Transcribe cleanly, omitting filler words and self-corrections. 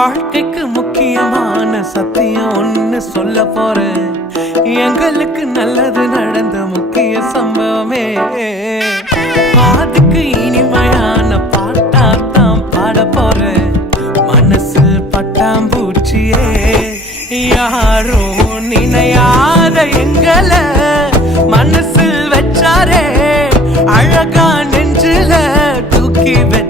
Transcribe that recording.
வாழ்க்கைக்கு முக்கியமான சத்தியம் ஒன்னு சொல்ல போறேன். எங்களுக்கு நல்லது நடந்த முக்கிய சம்பவமே. அதுக்கு இனிமையான பாட்டாத்தான் பாட போறேன். மனசு பட்டாம்பூச்சியே யாரும் நினையாத எங்களை மனசில் வச்சாரே, அழகா நெஞ்சில தூக்கி வச்ச